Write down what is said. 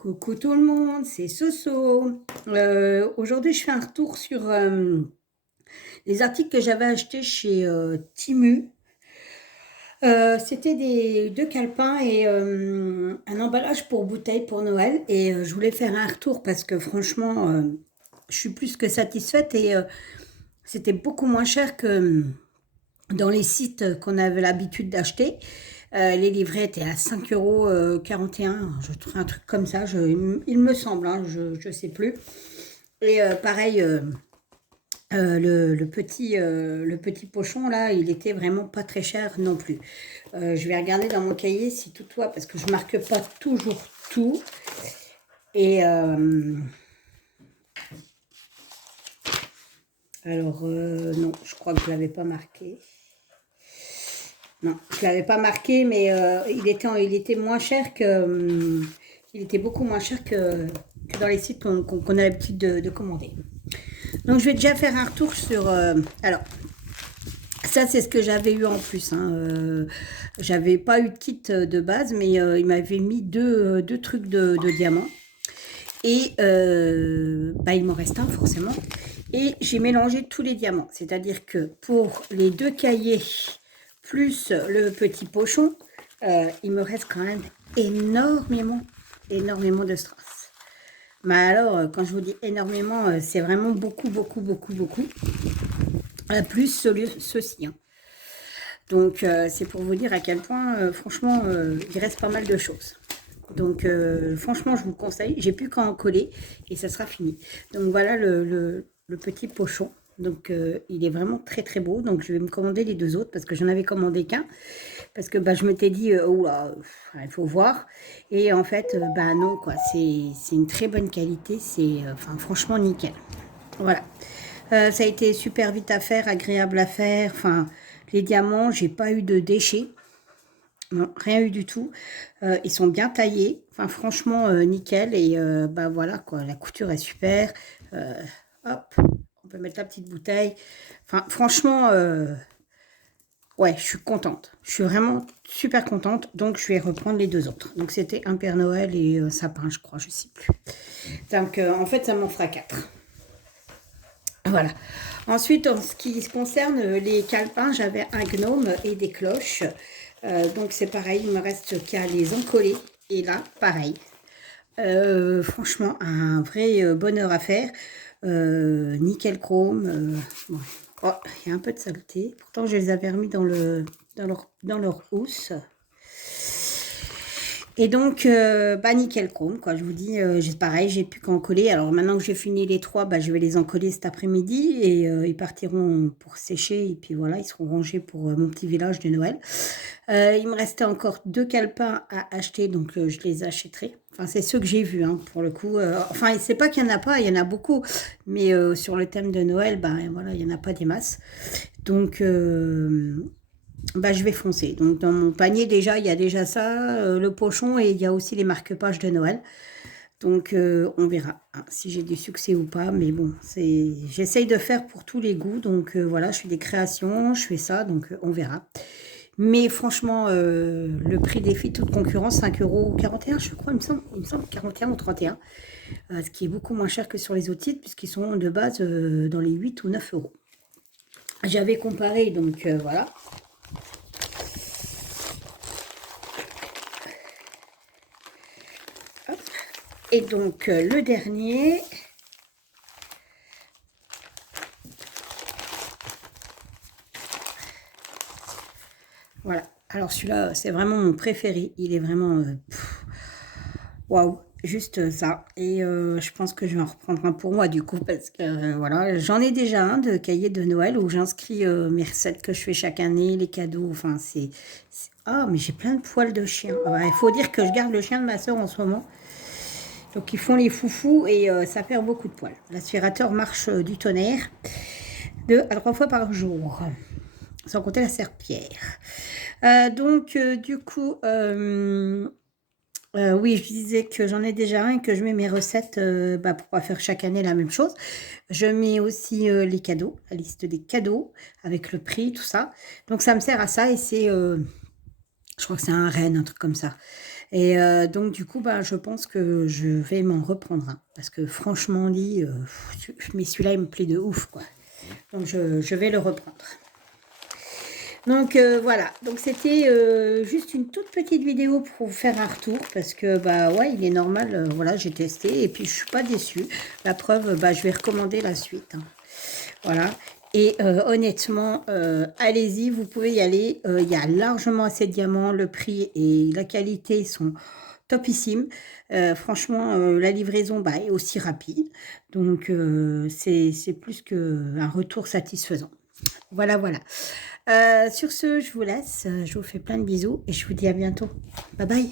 Coucou tout le monde, c'est Soso. Aujourd'hui, je fais un retour sur les articles que j'avais achetés chez Temu. C'était deux calepins et un emballage pour bouteilles pour Noël. Et je voulais faire un retour parce que franchement, je suis plus que satisfaite et c'était beaucoup moins cher que dans les sites qu'on avait l'habitude d'acheter. Les livrets étaient à 5,41 €, je trouve un truc comme ça, il me semble, hein, je ne sais plus. Et pareil, le petit pochon, là, il était vraiment pas très cher non plus. Je vais regarder dans mon cahier si toutefois, parce que je marque pas toujours tout. Et alors, non, je crois que je l'avais pas marqué. Non, je ne l'avais pas marqué, mais il était moins cher il était beaucoup moins cher que dans les sites qu'on a l'habitude de commander. Donc, je vais déjà faire un retour sur. Alors, ça, c'est ce que j'avais eu en plus. Hein. J'avais pas eu de kit de base, mais il m'avait mis deux trucs de diamants. Et il m'en reste un, forcément. Et j'ai mélangé tous les diamants. C'est-à-dire que pour les deux cahiers plus le petit pochon, il me reste quand même énormément de strass. Mais alors, quand je vous dis énormément, c'est vraiment beaucoup. Plus ceci. Hein. Donc, c'est pour vous dire à quel point, franchement, il reste pas mal de choses. Donc, franchement, je vous le conseille. J'ai plus qu'à en coller et ça sera fini. Donc, voilà le petit pochon. Donc, il est vraiment très beau. Donc, je vais me commander les deux autres parce que j'en avais commandé qu'un. Parce que je m'étais dit, oula, il faut voir. Et en fait, non, quoi. C'est une très bonne qualité. C'est, franchement, nickel. Voilà. Ça a été super vite à faire, agréable à faire. Enfin, les diamants, j'ai pas eu de déchets. Non, rien eu du tout. Ils sont bien taillés. Enfin, franchement, nickel. Et voilà, quoi. La couture est super. Hop, on peut mettre la petite bouteille. Enfin, franchement, ouais, je suis contente. Je suis vraiment super contente. Donc, je vais reprendre les deux autres. Donc, c'était un Père Noël et sapin, je crois. Je sais plus. Donc, en fait, ça m'en fera 4. Voilà. Ensuite, en ce qui concerne les calepins, j'avais un gnome et des cloches. Donc c'est pareil, il me reste qu'à les encoller. Et là, pareil. Franchement, un vrai bonheur à faire. Nickel chrome. Bon. Oh, il y a un peu de saleté. Pourtant, je les avais remis dans leur housse. Et donc, nickel chrome, quoi. Je vous dis, pareil, j'ai plus qu'à en coller. Alors maintenant que j'ai fini les trois, je vais les encoller cet après-midi et ils partiront pour sécher. Et puis voilà, ils seront rangés pour mon petit village de Noël. Il me restait encore 2 calepins à acheter, donc je les achèterai. Enfin, c'est ceux que j'ai vus, hein, pour le coup. Enfin, c'est pas qu'il y en a pas, il y en a beaucoup. Mais sur le thème de Noël, voilà, il y en a pas des masses. Donc, je vais foncer. Donc dans mon panier déjà, il y a déjà ça, le pochon et il y a aussi les marque-pages de Noël. Donc on verra hein, si j'ai du succès ou pas. Mais bon, j'essaye de faire pour tous les goûts. Donc voilà, je fais des créations, je fais ça, donc on verra. Mais franchement, le prix défie toute concurrence, 5,41 €, je crois, il me semble 41 ou 31, ce qui est beaucoup moins cher que sur les autres sites, puisqu'ils sont de base dans les 8 ou 9 €. J'avais comparé, donc voilà. Et donc, le dernier, voilà. Alors, celui-là, c'est vraiment mon préféré. Il est vraiment, waouh, juste ça. Et je pense que je vais en reprendre un pour moi, du coup, parce que, voilà, j'en ai déjà un de cahier de Noël où j'inscris mes recettes que je fais chaque année, les cadeaux, enfin, Ah, mais j'ai plein de poils de chien. Il faut dire que je garde le chien de ma soeur en ce moment. Donc ils font les foufous et ça perd beaucoup de poils. L'aspirateur marche du tonnerre 2 à 3 fois par jour, sans compter la serpillière. Du coup, oui, je disais que j'en ai déjà un et que je mets mes recettes pour pas faire chaque année la même chose. Je mets aussi les cadeaux, la liste des cadeaux avec le prix, tout ça. Donc ça me sert à ça et c'est, je crois que c'est un renne, un truc comme ça. Et donc, du coup, bah, je pense que je vais m'en reprendre un. Parce que franchement dit, mais celui-là, il me plaît de ouf, quoi. Donc, je vais le reprendre. Donc, voilà. Donc, c'était juste une toute petite vidéo pour vous faire un retour. Parce que, bah, ouais, il est normal. Voilà, j'ai testé. Et puis, je suis pas déçue. La preuve, bah, je vais recommander la suite. Hein. Voilà. Et honnêtement, allez-y, vous pouvez y aller. Il y a largement assez de diamants. Le prix et la qualité sont topissimes. Franchement, la livraison bah, est aussi rapide. Donc, c'est plus qu'un retour satisfaisant. Voilà, voilà. Sur ce, je vous laisse. Je vous fais plein de bisous et je vous dis à bientôt. Bye bye.